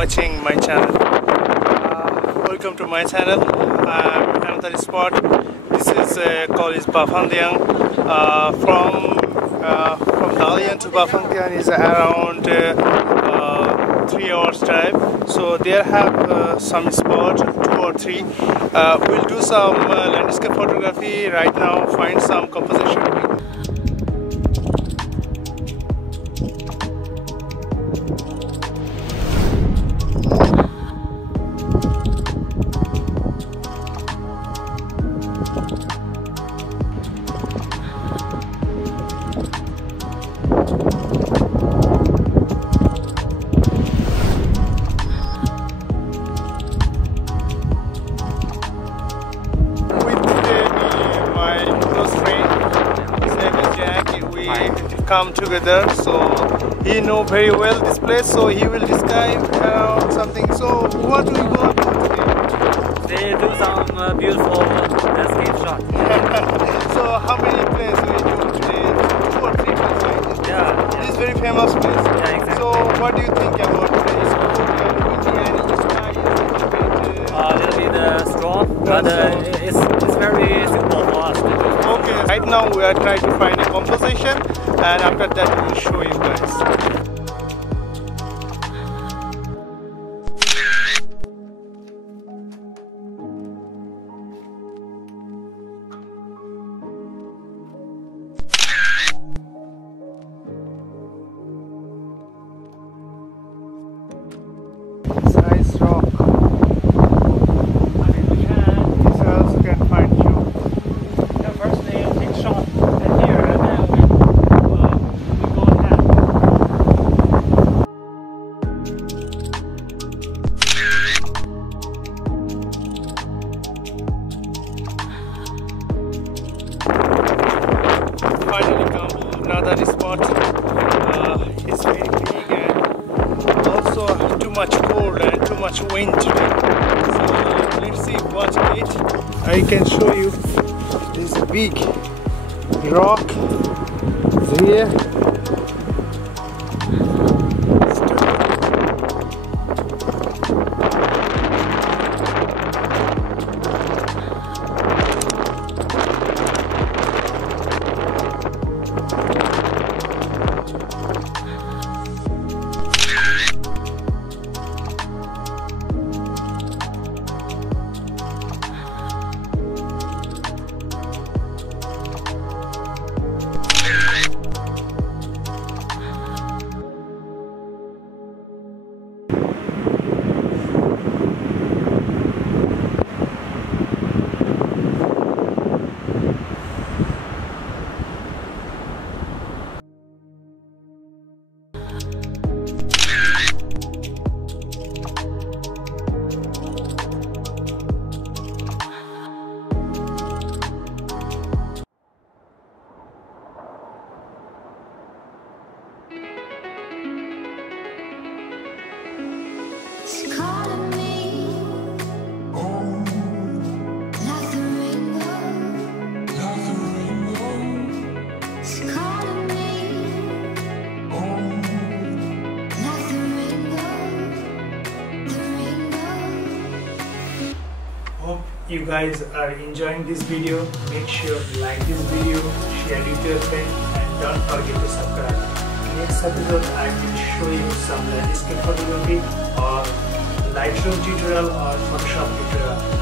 watching my channel. Welcome to my channel. I'm another spot. This is called Bafangdiang. From Dalian to Bafangdiang is around 3 hours drive. So there have some spot, 2 or 3. We'll do some landscape photography right now. Find some composition. Come together, so he know very well this place, so he will describe something. So what will we go today? They do some beautiful landscape shots. So how many places we do today? 2 or 3 places, right? Yeah. This is very famous place. Yeah, exactly. So what do you think about this? A little bit strong, but it's very simple for us to do. Okay, right now we are trying to find a composition, and after that we will show you guys. Nice rock. Finally come another spot. It's very big and also too much cold and too much wind today. So let's see what's it. I can show you this big rock here. Hope you guys are enjoying this video. Make sure to like this video, share it with your friends, and don't forget to subscribe. Next episode I will show you some landscape photography or Lightroom tutorial or Photoshop tutorial.